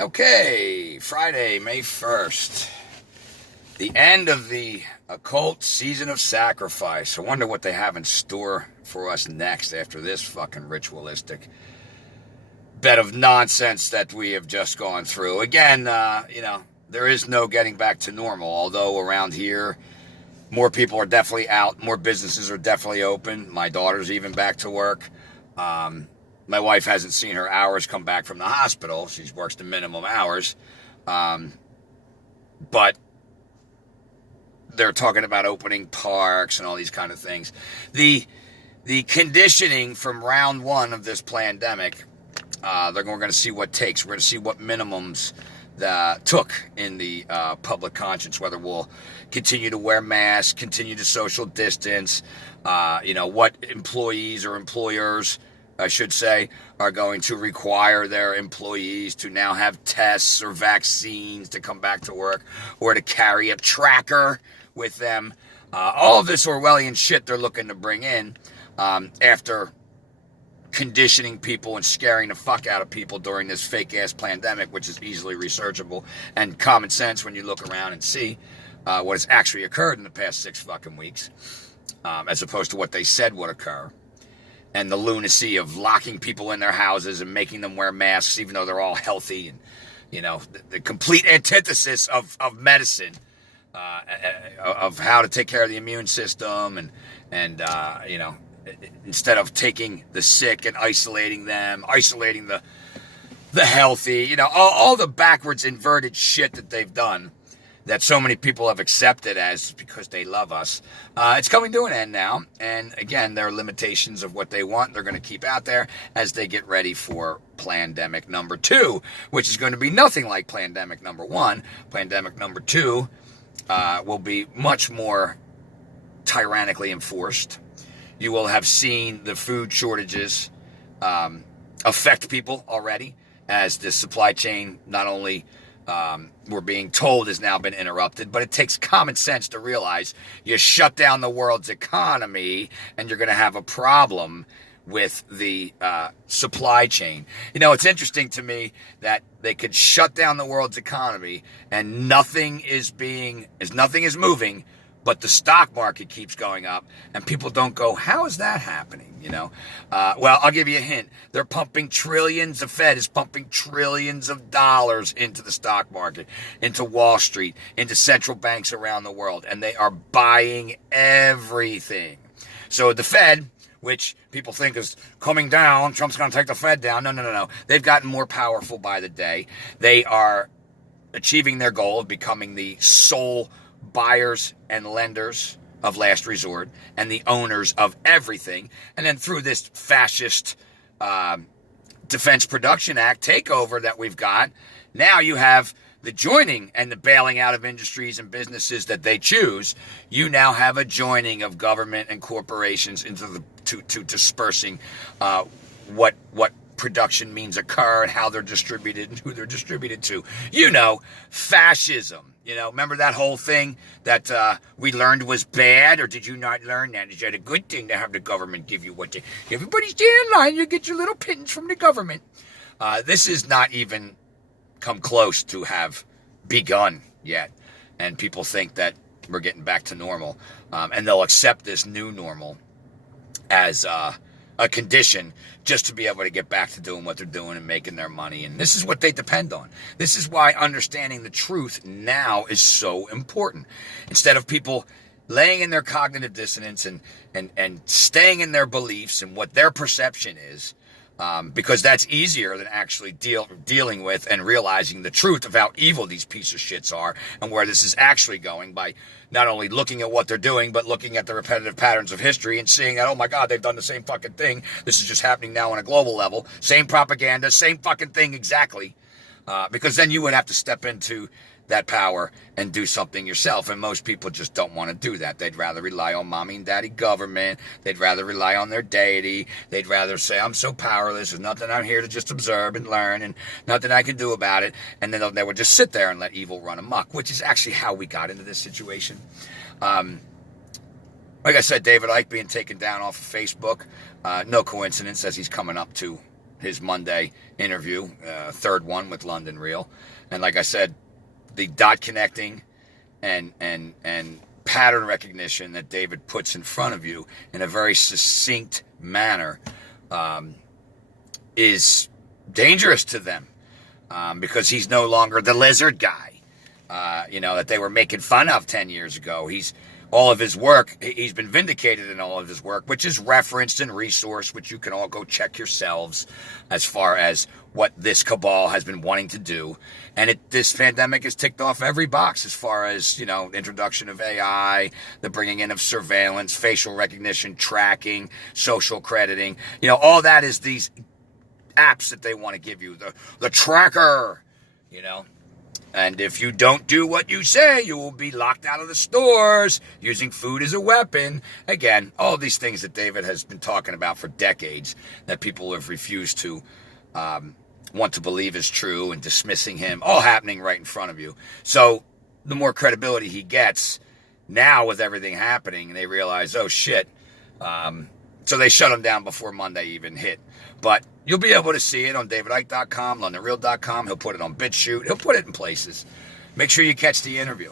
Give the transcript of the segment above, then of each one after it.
Okay, Friday, May 1st. The end of the occult season of sacrifice. I wonder what they have in store for us next after this fucking ritualistic bed of nonsense that we have just gone through. Again, there is no getting back to normal, although around here, more people are definitely out. More businesses are definitely open. My daughter's even back to work. My wife hasn't seen her hours come back from the hospital. She works the minimum hours. But they're talking about opening parks and all these kind of things. The conditioning from round one of this pandemic, we're going to see what takes. We're going to see what minimums took in the public conscience, whether we'll continue to wear masks, continue to social distance, what employees or employers, I should say, are going to require their employees to now have tests or vaccines to come back to work, or to carry a tracker with them. All of this Orwellian shit they're looking to bring in after conditioning people and scaring the fuck out of people during this fake-ass pandemic, which is easily researchable and common sense when you look around and see what has actually occurred in the past 6 fucking weeks, as opposed to what they said would occur. And the lunacy of locking people in their houses and making them wear masks, even though they're all healthy, and, the complete antithesis of medicine, of how to take care of the immune system, and instead of taking the sick and isolating them, isolating the healthy, all the backwards inverted shit that they've done, that so many people have accepted as because they love us. It's coming to an end now. And again, there are limitations of what they want. They're going to keep out there as they get ready for pandemic number 2, which is going to be nothing like pandemic number 1. Pandemic number 2 will be much more tyrannically enforced. You will have seen the food shortages affect people already, as the supply chain not only we're being told has now been interrupted, but it takes common sense to realize you shut down the world's economy and you're going to have a problem with the supply chain. It's interesting to me that they could shut down the world's economy and nothing is moving, but the stock market keeps going up, and people don't go, how is that happening? Well, I'll give you a hint. They're pumping trillions. The Fed is pumping trillions of dollars into the stock market, into Wall Street, into central banks around the world, and they are buying everything. So the Fed, which people think is coming down, Trump's going to take the Fed down. No. They've gotten more powerful by the day. They are achieving their goal of becoming the sole buyers and lenders of last resort and the owners of everything. And then through this fascist Defense Production Act takeover that we've got, now you have the joining and the bailing out of industries and businesses that they choose. You now have a joining of government and corporations into to dispersing what production means occur and how they're distributed and who they're distributed to. Fascism. Remember that whole thing that we learned was bad, or did you not learn that? Is that a good thing to have the government give you what everybody stay in line, you get your little pittance from the government? This has not even come close to have begun yet. And people think that we're getting back to normal. And they'll accept this new normal as a condition just to be able to get back to doing what they're doing and making their money. And this is what they depend on. This is why understanding the truth now is so important. Instead of people laying in their cognitive dissonance and staying in their beliefs and what their perception is, because that's easier than actually dealing with and realizing the truth of how evil these pieces of shits are and where this is actually going, by not only looking at what they're doing, but looking at the repetitive patterns of history and seeing that, oh my God, they've done the same fucking thing. This is just happening now on a global level. Same propaganda, same fucking thing exactly. Because then you would have to step into that power and do something yourself. And most people just don't want to do that. They'd rather rely on mommy and daddy government. They'd rather rely on their deity. They'd rather say, I'm so powerless. There's nothing. I'm here to just observe and learn, and nothing I can do about it. And then they would just sit there and let evil run amok, which is actually how we got into this situation. Like I said, David Icke being taken down off of Facebook. No coincidence, as he's coming up to his Monday interview, third one with London Real. And like I said, the dot connecting and pattern recognition that David puts in front of you in a very succinct manner is dangerous to them, because he's no longer the lizard guy, that they were making fun of 10 years ago. All of his work, he's been vindicated in all of his work, which is referenced and resourced, which you can all go check yourselves as far as what this cabal has been wanting to do. And this pandemic has ticked off every box as far as, introduction of AI, the bringing in of surveillance, facial recognition, tracking, social crediting. All that is these apps that they want to give you, the tracker, And if you don't do what you say, you will be locked out of the stores, using food as a weapon. Again, all these things that David has been talking about for decades that people have refused to want to believe is true, and dismissing him, all happening right in front of you. So the more credibility he gets now with everything happening, and they realize, oh shit. So they shut him down before Monday even hit. But you'll be able to see it on davidicke.com, londonreal.com. He'll put it on BitChute. He'll put it in places. Make sure you catch the interview.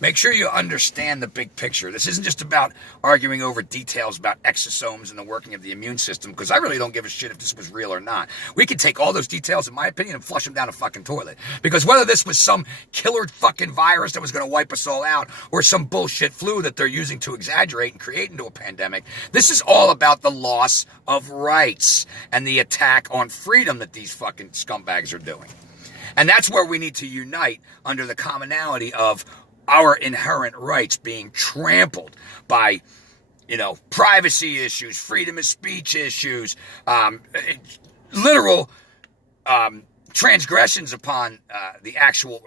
Make sure you understand the big picture. This isn't just about arguing over details about exosomes and the working of the immune system, because I really don't give a shit if this was real or not. We could take all those details, in my opinion, and flush them down a fucking toilet. Because whether this was some killer fucking virus that was going to wipe us all out, or some bullshit flu that they're using to exaggerate and create into a pandemic, this is all about the loss of rights and the attack on freedom that these fucking scumbags are doing. And that's where we need to unite under the commonality of our inherent rights being trampled by, privacy issues, freedom of speech issues, literal transgressions upon the actual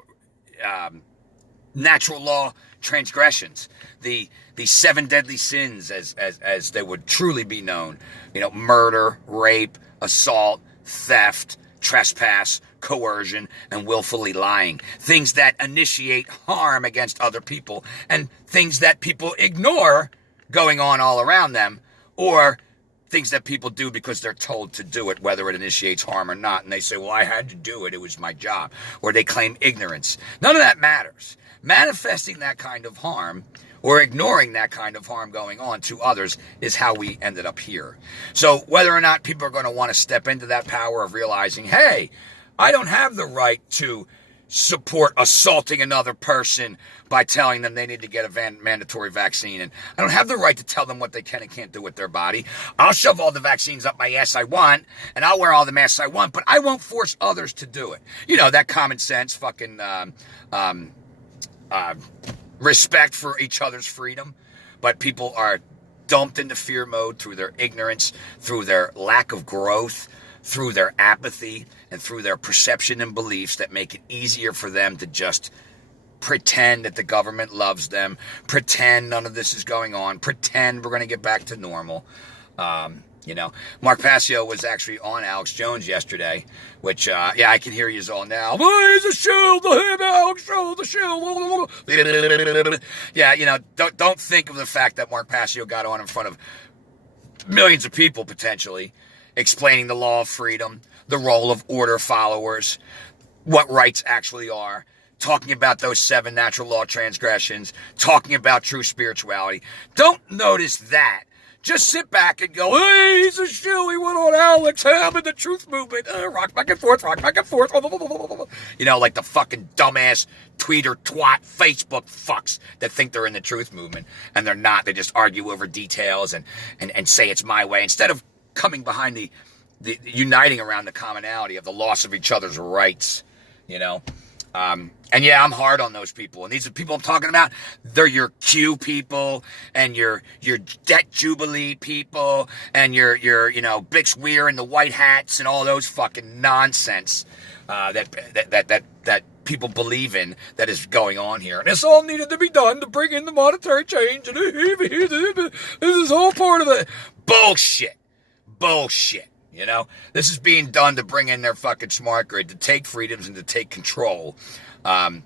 natural law transgressions, the 7 deadly sins as they would truly be known, murder, rape, assault, theft, trespass, coercion, and willfully lying. Things that initiate harm against other people, and things that people ignore going on all around them, or things that people do because they're told to do it, whether it initiates harm or not. And they say, well, I had to do it. It was my job. Or they claim ignorance. None of that matters. Manifesting that kind of harm or ignoring that kind of harm going on to others is how we ended up here. So whether or not people are going to want to step into that power of realizing, hey, I don't have the right to support assaulting another person by telling them they need to get a mandatory vaccine, and I don't have the right to tell them what they can and can't do with their body. I'll shove all the vaccines up my ass I want, and I'll wear all the masks I want, but I won't force others to do it. That common sense fucking respect for each other's freedom. But people are dumped into fear mode through their ignorance, through their lack of growth, through their apathy, and through their perception and beliefs that make it easier for them to just pretend that the government loves them, pretend none of this is going on, pretend we're going to get back to normal. Mark Passio was actually on Alex Jones yesterday, which, I can hear you all now. He's a shield, Alex Jones, the shield. Yeah, don't think of the fact that Mark Passio got on in front of millions of people, potentially, explaining the law of freedom, the role of order followers, what rights actually are, talking about those 7 natural law transgressions, talking about true spirituality. Don't notice that. Just sit back and go, hey, he's a shill. He went on Alex Ham in the truth movement. Rock back and forth, rock back and forth. Like the fucking dumbass tweeter, twat, Facebook fucks that think they're in the truth movement. And they're not. They just argue over details and say it's my way. Instead of coming behind the uniting around the commonality of the loss of each other's rights, And I'm hard on those people. And these are people I'm talking about. They're your Q people and your debt jubilee people and your Bix Weir and the white hats and all those fucking nonsense that people believe in that is going on here. And it's all needed to be done to bring in the monetary change. And this is all part of it. Bullshit. This is being done to bring in their fucking smart grid, to take freedoms and to take control. And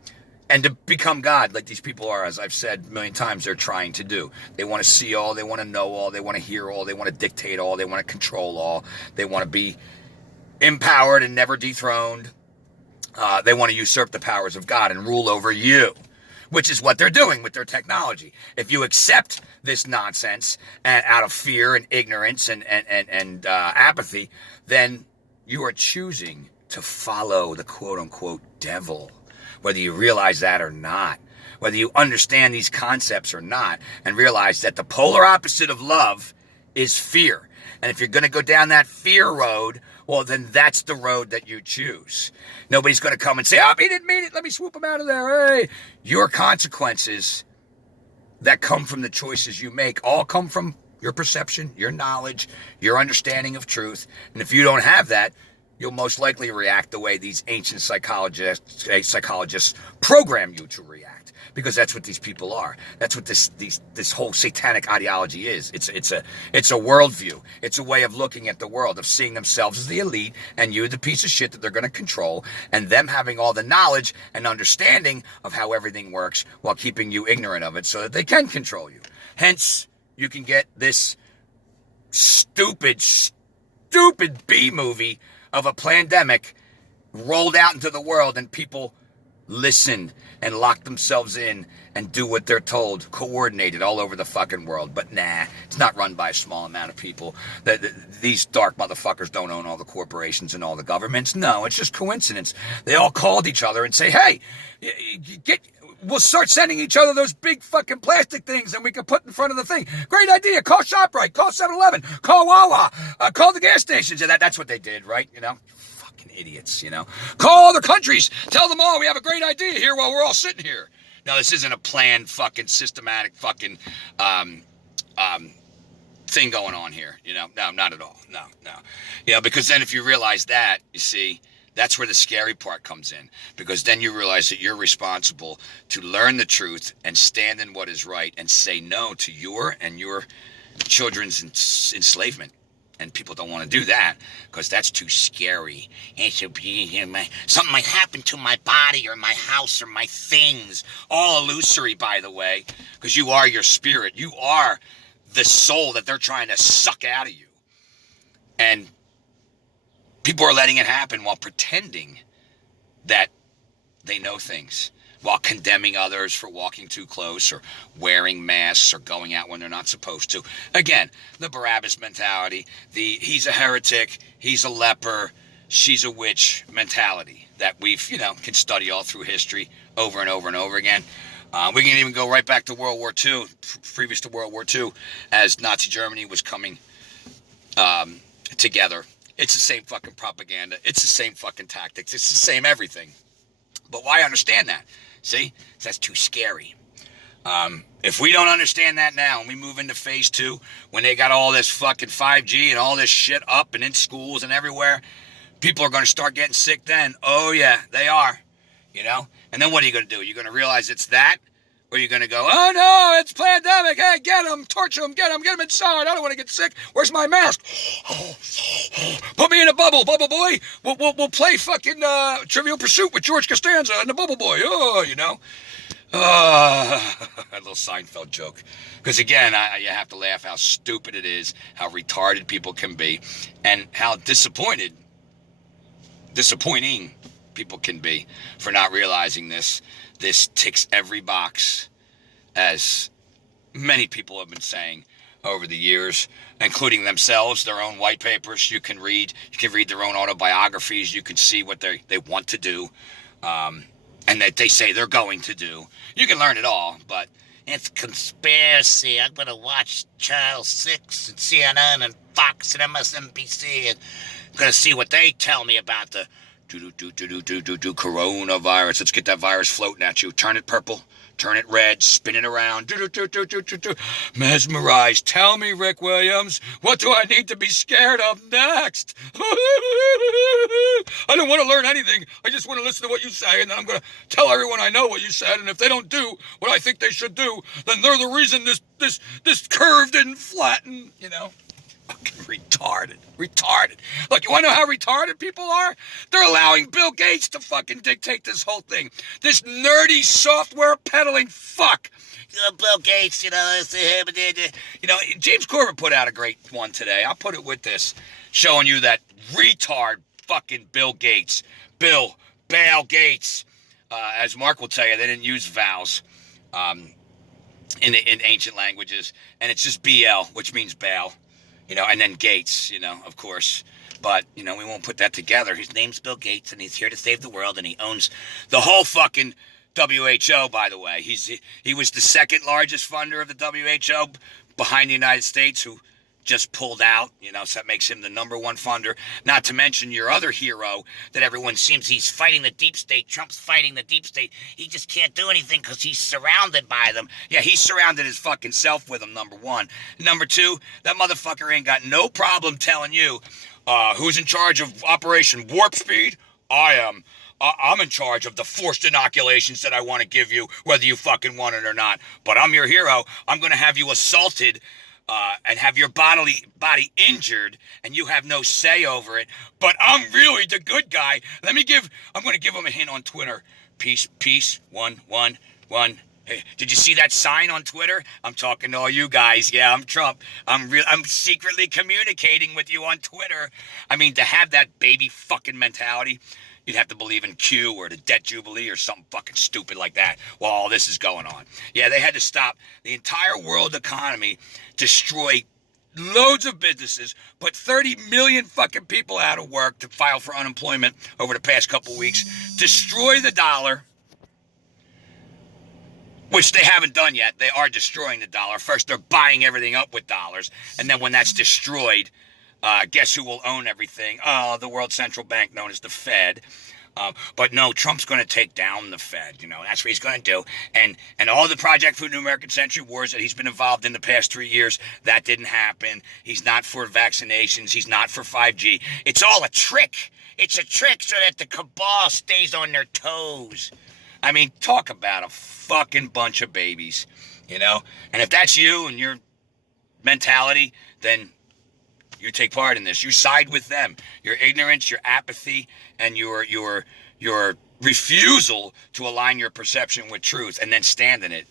to become God, like these people are, as I've said a million times, they're trying to do. They want to see all, they want to know all, they want to hear all, they want to dictate all, they want to control all, they want to be empowered and never dethroned. They want to usurp the powers of God and rule over you, which is what they're doing with their technology. If you accept this nonsense out of fear and ignorance and apathy, then you are choosing to follow the quote-unquote devil, whether you realize that or not, whether you understand these concepts or not, and realize that the polar opposite of love is fear. And if you're going to go down that fear road, well, then that's the road that you choose. Nobody's going to come and say, oh, he didn't mean it, let me swoop him out of there. Hey, your consequences that come from the choices you make all come from your perception, your knowledge, your understanding of truth. And if you don't have that, you'll most likely react the way these ancient psychologists program you to react, because that's what these people are. That's what this whole satanic ideology is. It's a worldview. It's a way of looking at the world, of seeing themselves as the elite and you the piece of shit that they're going to control, and them having all the knowledge and understanding of how everything works while keeping you ignorant of it so that they can control you. Hence, you can get this stupid B movie of a pandemic rolled out into the world, and people listen and lock themselves in and do what they're told, coordinated all over the fucking world. But nah, it's not run by a small amount of people. These dark motherfuckers don't own all the corporations and all the governments. No, it's just coincidence. They all called each other and say, hey, we'll start sending each other those big fucking plastic things and we can put in front of the thing. Great idea. Call ShopRite. Call 7-Eleven. Call Wawa. Call the gas stations. And that's what they did, right? You know? Fucking idiots, you know? Call other countries. Tell them all we have a great idea here while we're all sitting here. No, this isn't a planned fucking systematic fucking thing going on here. You know? No, not at all. No. You know, because then if you realize that, you see, that's where the scary part comes in, because then you realize that you're responsible to learn the truth and stand in what is right and say no to your and your children's enslavement. And people don't want to do that because that's too scary. Something might happen to my body or my house or my things. All illusory, by the way, because you are your spirit. You are the soul that they're trying to suck out of you. And people are letting it happen while pretending that they know things, while condemning others for walking too close or wearing masks or going out when they're not supposed to. Again, the Barabbas mentality, the he's a heretic, he's a leper, she's a witch mentality that we've, can study all through history over and over and over again. We can even go right back to World War II, previous to World War II, as Nazi Germany was coming together. It's the same fucking propaganda. It's the same fucking tactics. It's the same everything. But why understand that? See? That's too scary. If we don't understand that now and we move into phase 2, when they got all this fucking 5G and all this shit up and in schools and everywhere, people are going to start getting sick then. Oh, yeah, they are. And then what are you going to do? You're going to realize it's that? Or you're going to go, oh, no, it's pandemic. Hey, get them, torture them, get them inside. I don't want to get sick. Where's my mask? Put me in a bubble boy. We'll play fucking Trivial Pursuit with George Costanza and the bubble boy. Oh, a little Seinfeld joke. Because, again, you have to laugh how stupid it is, how retarded people can be, and how disappointing people can be for not realizing this. This ticks every box, as many people have been saying over the years, including themselves, their own white papers. You can read their own autobiographies. You can see what they want to do, and that they say they're going to do. You can learn it all, but it's conspiracy. I'm going to watch Channel 6 and CNN and Fox and MSNBC, and I'm going to see what they tell me about the coronavirus. Let's get that virus floating at you. Turn it purple, turn it red, spin it around. Mesmerized. Tell me, Rick Williams, what do I need to be scared of next? I don't want to learn anything. I just want to listen to what you say, and then I'm going to tell everyone I know what you said, and if they don't do what I think they should do, then they're the reason this curve didn't flatten, Fucking retarded. Look, you want to know how retarded people are? They're allowing Bill Gates to fucking dictate this whole thing. This nerdy software peddling fuck. Bill Gates, James Corbett put out a great one today. I'll put it with this, showing you that retard fucking Bill Gates. Bill Gates. As Mark will tell you, they didn't use vowels in ancient languages. And it's just BL, which means Baal. And then Gates, of course. But, we won't put that together. His name's Bill Gates, and he's here to save the world, and he owns the whole fucking WHO, by the way. He was the second largest funder of the WHO behind the United States, who just pulled out, so that makes him the number one funder. Not to mention your other hero that everyone seems he's fighting the deep state. Trump's fighting the deep state. He just can't do anything because he's surrounded by them. Yeah, he surrounded his fucking self with them, number one. Number two, that motherfucker ain't got no problem telling you who's in charge of Operation Warp Speed? I am. I'm in charge of the forced inoculations that I want to give you, whether you fucking want it or not. But I'm your hero. I'm going to have you assaulted and have your body injured, and you have no say over it. But I'm really the good guy. I'm going to give him a hint on Twitter. Peace, one. Hey, did you see that sign on Twitter? I'm talking to all you guys. Yeah, I'm Trump. I'm secretly communicating with you on Twitter. I mean, to have that baby fucking mentality, you'd have to believe in Q or the debt jubilee or something fucking stupid like that while all this is going on. Yeah, they had to stop the entire world economy, destroy loads of businesses, put 30 million fucking people out of work to file for unemployment over the past couple weeks, destroy the dollar, which they haven't done yet. They are destroying the dollar. First, they're buying everything up with dollars, and then when that's destroyed, guess who will own everything? The World Central Bank, known as the Fed. But no, Trump's going to take down the Fed. That's what he's going to do. And all the Project Food New American Century wars that he's been involved in the past 3 years, that didn't happen. He's not for vaccinations. He's not for 5G. It's all a trick. It's a trick so that the cabal stays on their toes. I mean, talk about a fucking bunch of babies, And if that's you and your mentality, then you take part in this. You side with them. Your ignorance, your apathy, and your refusal to align your perception with truth and then stand in it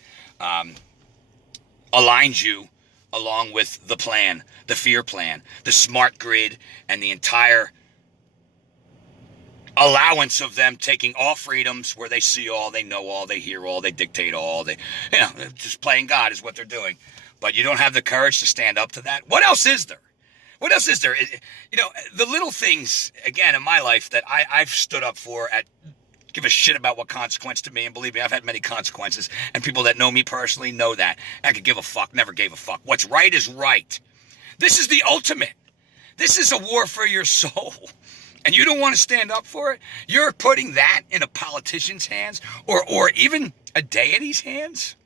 aligns you along with the plan, the fear plan, the smart grid, and the entire allowance of them taking all freedoms where they see all, they know all, they hear all, they dictate all, just playing God is what they're doing. But you don't have the courage to stand up to that. What else is there? What else is there? The little things, again, in my life that I've stood up for give a shit about what consequence to me. And believe me, I've had many consequences. And people that know me personally know that. I could give a fuck, never gave a fuck. What's right is right. This is the ultimate. This is a war for your soul. And you don't want to stand up for it? You're putting that in a politician's hands or even a deity's hands?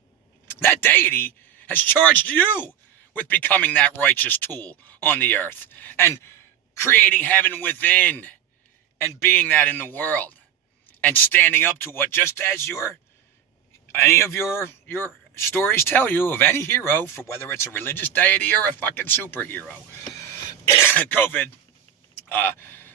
That deity has charged you with becoming that righteous tool on the earth and creating heaven within and being that in the world and standing up to what, just as any of your stories tell you of any hero, for whether it's a religious deity or a fucking superhero. COVID,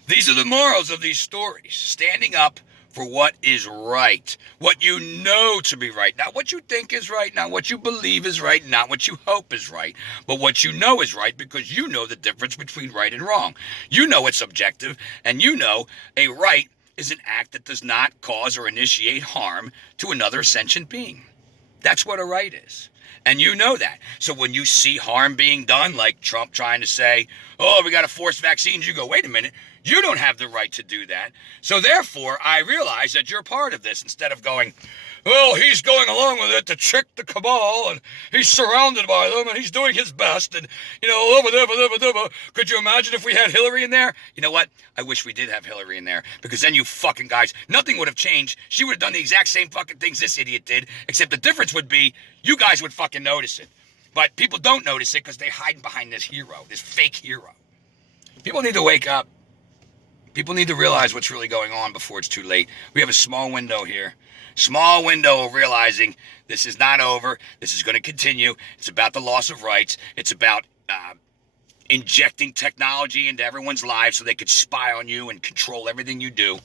these are the morals of these stories. Standing up for what is right, what you know to be right, not what you think is right, not what you believe is right, not what you hope is right, but what you know is right because you know the difference between right and wrong. You know it's subjective, and you know a right is an act that does not cause or initiate harm to another sentient being. That's what a right is. And you know that. So when you see harm being done, like Trump trying to say, oh, we got to force vaccines, you go, wait a minute, you don't have the right to do that. So therefore, I realize that you're part of this, instead of going, well, he's going along with it to trick the cabal, and he's surrounded by them, and he's doing his best, and, could you imagine if we had Hillary in there? You know what? I wish we did have Hillary in there, because then you fucking guys, nothing would have changed. She would have done the exact same fucking things this idiot did, except the difference would be you guys would fucking notice it. But people don't notice it because they're hiding behind this hero, this fake hero. People need to wake up. People need to realize what's really going on before it's too late. We have a small window here. Small window of realizing this is not over. This is going to continue. It's about the loss of rights. It's about injecting technology into everyone's lives so they could spy on you and control everything you do.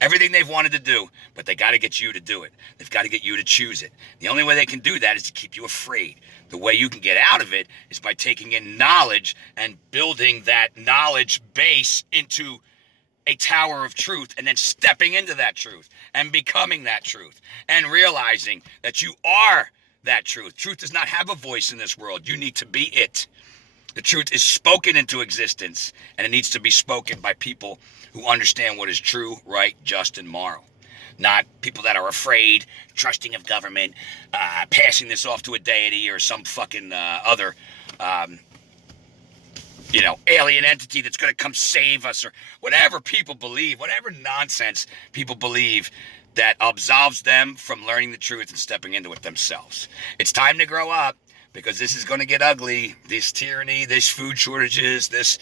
Everything they've wanted to do, but they got to get you to do it. They've got to get you to choose it. The only way they can do that is to keep you afraid. The way you can get out of it is by taking in knowledge and building that knowledge base into a tower of truth and then stepping into that truth and becoming that truth and realizing that you are that truth. Truth does not have a voice in this world. You need to be it. The truth is spoken into existence, and it needs to be spoken by people who understand what is true, right, just, and moral. Not people that are afraid, trusting of government, passing this off to a deity or some fucking other alien entity that's going to come save us, or whatever people believe, whatever nonsense people believe that absolves them from learning the truth and stepping into it themselves. It's time to grow up, because this is going to get ugly. This tyranny, this food shortages, this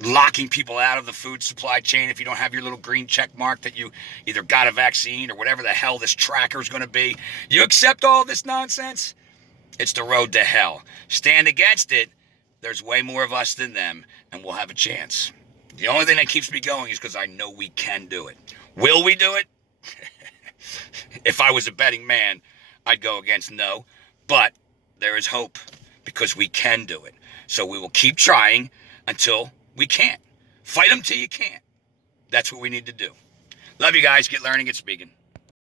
locking people out of the food supply chain if you don't have your little green check mark that you either got a vaccine or whatever the hell this tracker is going to be. You accept all this nonsense? It's the road to hell. Stand against it. There's way more of us than them, and we'll have a chance. The only thing that keeps me going is because I know we can do it. Will we do it? If I was a betting man, I'd go against no. But there is hope, because we can do it. So we will keep trying until we can't. Fight them till you can't. That's what we need to do. Love you guys. Get learning, get speaking.